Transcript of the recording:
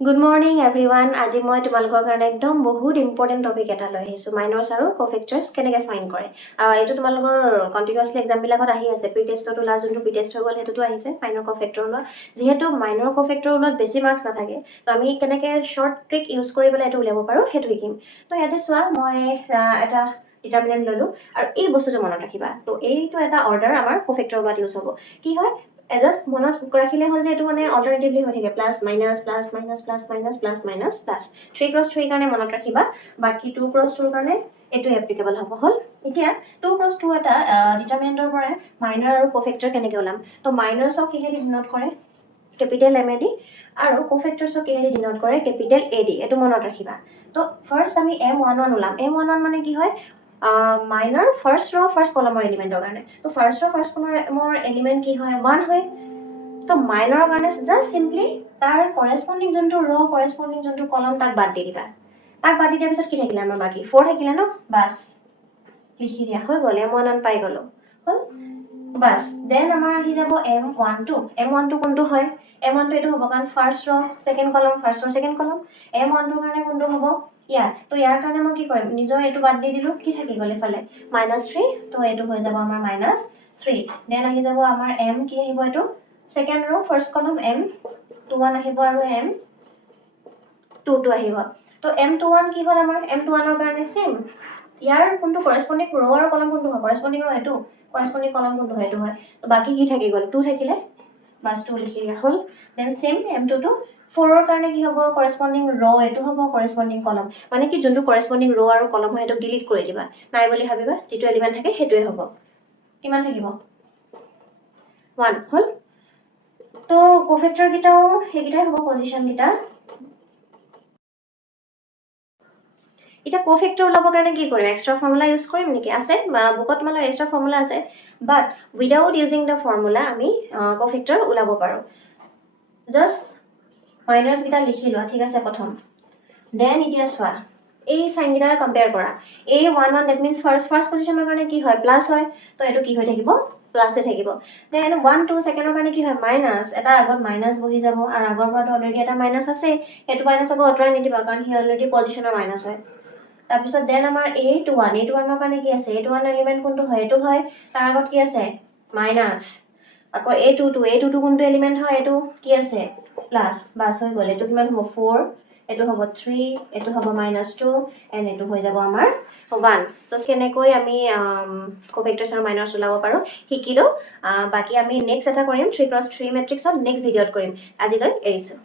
Good morning everyone. আজি মই তোমালোকৰ কাৰণে একদম বহুত ইম্পৰ্টেণ্ট টপিক এটা লৈ আহিছোঁ মাইনৰ্ছ আৰু কোফেক্টৰ্ছ কেনেকৈ ফাইন কৰে এইটো তোমালোকৰ কণ্টিনিউৱাছলি এক্সামবিলাকত আহি আছে প্ৰি টেষ্টতো লাষ্ট যোনটো প্ৰি টেষ্ট হৈ গ'ল সেইটোতো আহিছে মাইনৰ কোফেক্টৰ ওলোৱা যিহেতু মাইনৰ কোফেক্টৰ ওলোৱাত বেছি মাৰ্কছ নাথাকে তো আমি কেনেকৈ শ্বৰ্ট ট্ৰিক ইউজ কৰি পেলাই এইটো উলিয়াব পাৰোঁ সেইটো শিকিম তো ইয়াতে চোৱা মই এটা ডিটাৰমিনেণ্ট ল'লোঁ আৰু এই বস্তুটো মনত ৰাখিবা তো এইটো এটা অৰ্ডাৰ আমাৰ কোফেক্টৰ ওলোৱাত ইউজ হ'ব কি হয় জাষ্ট মনত ৰাখিলে হ'ল যে এইটো মানে অল্টাৰনেটিভলি হৈ থাকে plus minus plus minus plus minus plus minus plus 3x3 কাৰণে মনত ৰাখিবা বাকী 2x2 কাৰণে এইটো এপ্লিকেবল হ'ব হ'ল এতিয়া 2x2 এটা ডিটাৰমিনেণ্টৰ পৰা মাইনৰ আৰু কোফেক্টৰ কেনেকৈ ওলাম তো মাইনৰ্ছক কিহেদি ডিন'ট কৰে কেপিটেল এম এ দি আৰু কোফেক্টৰ্ছক কিহেদি ডিন'ট কৰে কেপিটেল এ দি এইটো মনত ৰাখিবা তো ফাৰ্ষ্ট আমি M11 ওলাম M11 মানে কি হয় মাইনৰ ফাৰ্ষ্ট ৰ ফাৰ্ষ্ট কলমৰ এলিমেণ্টৰ কাৰণে তো ফাৰ্ষ্ট ৰ ফাৰ্ষ্ট কলমৰ এলিমেণ্ট কি হয় 1 হয় তো মাইনৰ কাৰণে জাষ্ট চিম্পলি তাৰ কৰেছপণ্ডিং যোনটো ৰ কৰেছপণ্ডিং যোনটো কলম তাক বাদ দি দিবা তাক বাদ দি দিয়াৰ পিছত কি থাকিলে আমাৰ বাকী 4 থাকিলে ন বাছ লিখি দিয়া হৈ গ'ল M11 পাই গ'লো হ'ল বাছ দেন আমাৰ আহি যাব M12 কোনটো হয় M12 এইটো হ'ব কাৰণ ফাৰ্ষ্ট ৰ ছেকেণ্ড কলম ফাৰ্ষ্ট ৰ ছেকেণ্ড কলম M12 কাৰণে কোনটো হ'ব ইয়াৰ তো ইয়াৰ কাৰণে মই কি কৰিম নিজৰ এইটো বাদ দি দিলোঁ কি থাকি গ'ল এফালে -3 তো এইটো হৈ যাব আমাৰ -3 দেন আহি যাব আমাৰ M কি আহিব এইটো ছেকেণ্ড ৰ ফাৰ্ষ্ট কলম M21 আহিব আৰু M22 আহিব তো M21 কি হ'ল আমাৰ M21 ৰ কাৰণে সেম ইয়াৰ কোনটো কৰেছপণ্ডিং ৰ আৰু কলম কোনটো হয় কৰেছপণ্ডিং ৰ এইটো কৰেছপণ্ডিং কলম কোনটো হয় এইটো হয় তো বাকী কি থাকি গ'ল 2 থাকিলে বাছ 2 লিখি দিয়া হ'ল দেন সেম M22 4 ৰ কাৰণে কি হ'ব কৰেছপণ্ডিং ৰ এইটো হ'ব কৰেছপণ্ডিং কলম মানে কি যোনটো কৰেছপণ্ডিং ৰ আৰু কলম হয় এইটো ডিলিট কৰি দিবা নাই বুলি ভাবিবা যিটো এলিমেণ্ট থাকে সেইটোৱে হ'ব কিমান থাকিব 1 হ'ল তো কোফেক্টৰ কেইটাও সেইকেইটাই হ'ব পজিশ্যন কেইটা এটা কোফেক্টৰ ওলাবৰ কাৰণে কি কৰিম এক্সট্ৰা ফৰ্মুলা ইউজ কৰিম নেকি আছে বুকত তোমালোকৰ এক্সট্ৰা ফৰ্মুলা আছে বাট উইদাউট ইউজিং দ্য ফৰ্মুলা আমি কোফেক্টৰ ওলাব পাৰোঁ জাষ্ট মাইনাৰ্ছ কেইটা লিখি লোৱা ঠিক আছে প্ৰথম দেন এতিয়া চোৱা এই চাইনকেইটা কম্পেয়াৰ কৰা A11 ডেট মিনছ ফাৰ্ষ্ট পজিশ্যনৰ কাৰণে কি হয় প্লাছ হয় তো এইটো কি হৈ থাকিব প্লাছে থাকিব দেন 1 2 ছেকেণ্ডৰ কাৰণে কি হয় মাইনাছ এটা আগত মাইনাছ বহি যাব আৰু আগৰ পৰাটো অলৰেডি এটা মাইনাছ আছে সেইটো মাইনাছ আকৌ আঁতৰাই নিদিবা কাৰণ সি অলৰেডি পজিশ্যনৰ মাইনাছ হয় তাৰপিছত দেন আমাৰ A21 কাৰণে কি আছে A21 এলিমেণ্ট কোনটো হয় এইটো হয় তাৰ আগত কি আছে মাইনাছ আকৌ A22 কোনটো এলিমেণ্ট হয় এইটো কি আছে প্লাছ বাছ হৈ গ'ল এইটো কিমান হ'ব 4 এইটো হ'ব 3 এইটো হ'ব -2 এণ্ড এইটো হৈ যাব আমাৰ 1 তো কেনেকৈ আমি কোফেক্টৰ্ছ আৰু মাইনৰ্ছ ওলাব পাৰোঁ শিকিলোঁ বাকী আমি নেক্সট এটা কৰিম 3x3 মেট্ৰিক্সত নেক্সট ভিডিঅ'ত কৰিম আজিলৈ এৰিছোঁ